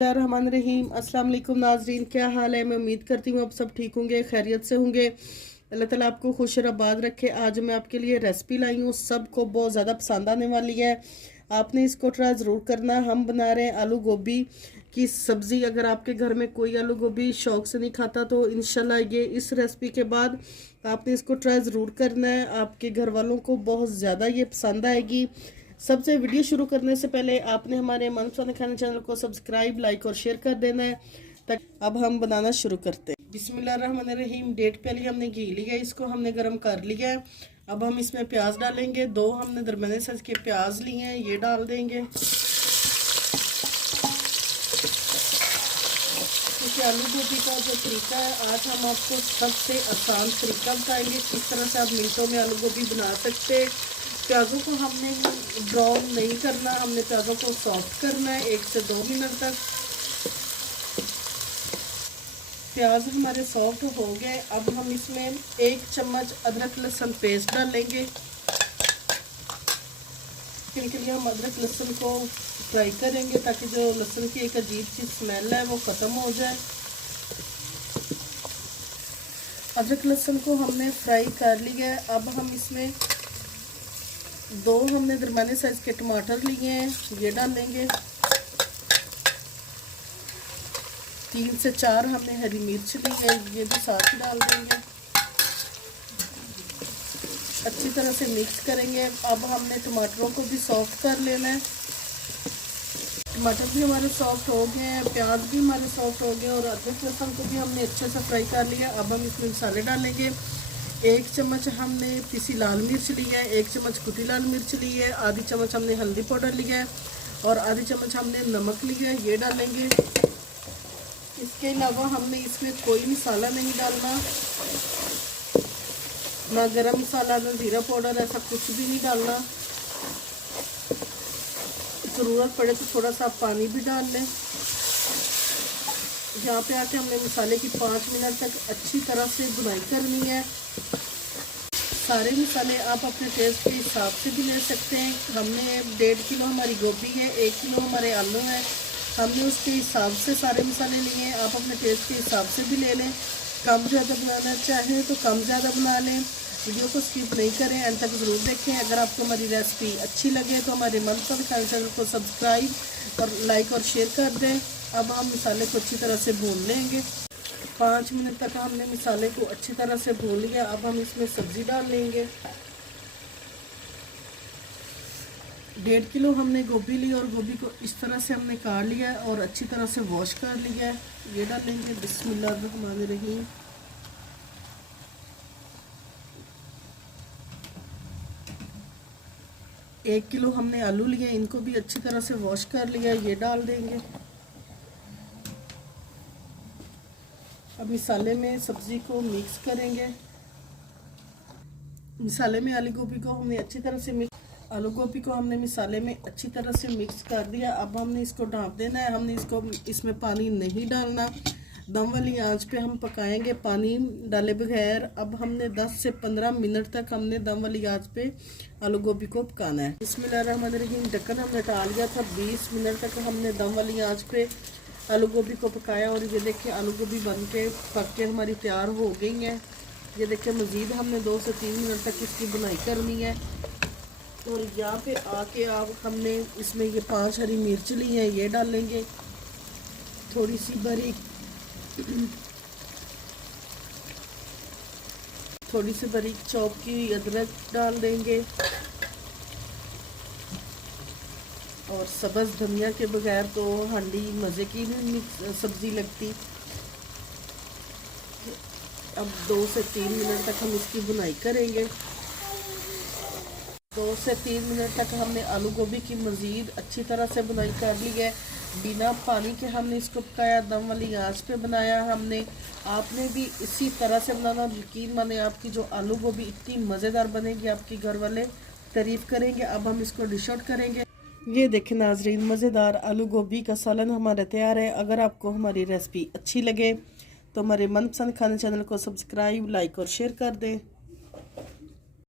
रहीम अस्सलाम वालेकुम नाजरीन, क्या हाल है। मैं उम्मीद करती हूँ आप सब ठीक होंगे, खैरियत से होंगे। अल्लाह ताला आपको खुश और आबाद रखे। आज मैं आपके लिए रेसिपी लाई हूँ, सबको बहुत ज़्यादा पसंद आने वाली है। आपने इसको ट्राई ज़रूर करना। हम बना रहे हैं आलू गोभी की सब्ज़ी। अगर आपके घर में कोई आलू गोभी शौक से नहीं खाता तो इंशाल्लाह ये इस रेसिपी के बाद आपने इसको ट्राई ज़रूर करना है। आपके घर वालों को बहुत ज़्यादा ये पसंद आएगी। सबसे वीडियो शुरू करने से पहले आपने हमारे मनपसंद खाने चैनल को सब्सक्राइब, लाइक और शेयर कर देना है। तक अब हम बनाना शुरू करते हैं। बिस्मिल्लाहिर्रहमानिर्रहीम। डेढ़ प्याली हमने घी लिया, इसको हमने गर्म कर लिया है। अब हम इसमें प्याज डालेंगे। 2 हमने दरमियाने साइज के प्याज लिए हैं, ये डाल देंगे। क्योंकि आलू गोभी का जो तरीका है आज हम आपको सबसे आसान तरीका बताएंगे किस तरह से आप मिनटों में आलू गोभी बना सकते हैं। प्याज़ों को हमने ब्राउन नहीं करना, हमने प्याज़ों को सॉफ्ट करना है 1 से 2 मिनट तक। प्याज हमारे सॉफ्ट हो गए। अब हम इसमें 1 चम्मच अदरक लहसुन पेस्ट डालेंगे। इनके लिए हम अदरक लहसुन को फ्राई करेंगे ताकि जो लहसुन की एक अजीब सी स्मेल है वो ख़त्म हो जाए। अदरक लहसुन को हमने फ्राई कर लिया है। अब हम इसमें 2 हमने दरमियाने साइज के टमाटर लिए हैं, ये डालेंगे। 3 से 4 हमने हरी मिर्च ली है, ये भी साथ ही डाल देंगे। अच्छी तरह से मिक्स करेंगे। अब हमने टमाटरों को भी सॉफ्ट कर लेना है। टमाटर भी हमारे सॉफ्ट हो गए हैं, प्याज भी हमारे सॉफ्ट हो गए और अदरक लहसुन को भी हमने अच्छे से फ्राई कर लिया। अब हम इसमें मसाले डालेंगे। 1 चम्मच हमने पिसी लाल मिर्च ली है, 1 चम्मच कुटी लाल मिर्च ली है, आधी चम्मच हमने हल्दी पाउडर लिया है और आधी चम्मच हमने नमक लिया है, ये डालेंगे। इसके अलावा हमने इसमें कोई मसाला नहीं डालना, ना गरम मसाला ना जीरा पाउडर, ऐसा कुछ भी नहीं डालना। ज़रूरत पड़े तो थोड़ा सा पानी भी डाल लें। यहाँ पे आके हमने मसाले की 5 मिनट तक अच्छी तरह से भुनाई करनी है। सारे मसाले आप अपने टेस्ट के हिसाब से भी ले सकते हैं। हमने 1.5 किलो हमारी गोभी है, 1 किलो हमारे आलू हैं, हमने उसके हिसाब से सारे मसाले लिए हैं। आप अपने टेस्ट के हिसाब से भी ले लें। कम ज़्यादा बनाना चाहें तो कम ज़्यादा बना लें। वीडियो को स्किप नहीं करें, एंड तक ज़रूर देखें। अगर आपको हमारी रेसिपी अच्छी लगे तो हमारे मनपसंद खाने चैनल को सब्सक्राइब और लाइक और शेयर कर दें। अब हम मसाले को अच्छी तरह से भून लेंगे। 5 मिनट तक हमने मसाले को अच्छी तरह से भून लिया। अब हम इसमें सब्ज़ी डाल लेंगे। 1.5 किलो हमने गोभी ली और गोभी को इस तरह से हमने काट लिया है और अच्छी तरह से वॉश कर लिया है, ये डालेंगे। बिस्मिल्लाहिर्रहमानिर्रहीम। एक किलो हमने आलू लिए, इनको भी अच्छी तरह से वॉश कर लिया, ये डाल देंगे। अब मसाले में सब्ज़ी को मिक्स करेंगे। मसाले में आलू गोभी को हमने अच्छी तरह से आलू गोभी को हमने मसाले में अच्छी तरह से मिक्स कर दिया। अब हमने इसको ढाँप देना है। हमने इसको इसमें पानी नहीं डालना, दम वाली आंच पे हम पकाएंगे पानी डाले बगैर। अब हमने 10 से 15 मिनट तक हमने दम वाली आंच पे आलू गोभी को पकाना है। बिस्मिल्लाहिर्रहमानिर्रहीम। ढक्कन हमने डाल दिया था। 20 मिनट तक हमने दम वाली आंच पे आलू गोभी को पकाया और ये देखिए आलू गोभी बन के पक के हमारी तैयार हो गई है। ये देखिए मज़ीद हमने 2 से 3 मिनट तक इसकी बुनाई करनी है। और यहाँ पे आके आप हमने इसमें ये 5 हरी मिर्च ली है, ये डालेंगे। थोड़ी सी बारीक चॉप की अदरक डाल देंगे और सब्ज़ धनिया के बगैर तो हांडी मज़े की नहीं सब्ज़ी लगती। अब 2 से 3 मिनट तक हम इसकी बुनाई करेंगे। 2 से 3 मिनट तक हमने आलू गोभी की मज़ीद अच्छी तरह से बुनाई कर ली है। बिना पानी के हमने इसको पकाया, दम वाली आंच पे बनाया हमने। आपने भी इसी तरह से बनाना। यकीन माने आपकी जो आलू गोभी इतनी मज़ेदार बनेगी, आपके घर वाले तारीफ़ करेंगे। अब हम इसको डिश आउट करेंगे। ये देखें नाजरीन, मज़ेदार आलू गोभी का सालन हमारा तैयार है। अगर आपको हमारी रेसिपी अच्छी लगे तो हमारे मनपसंद खाने चैनल को सब्सक्राइब, लाइक और शेयर कर दें।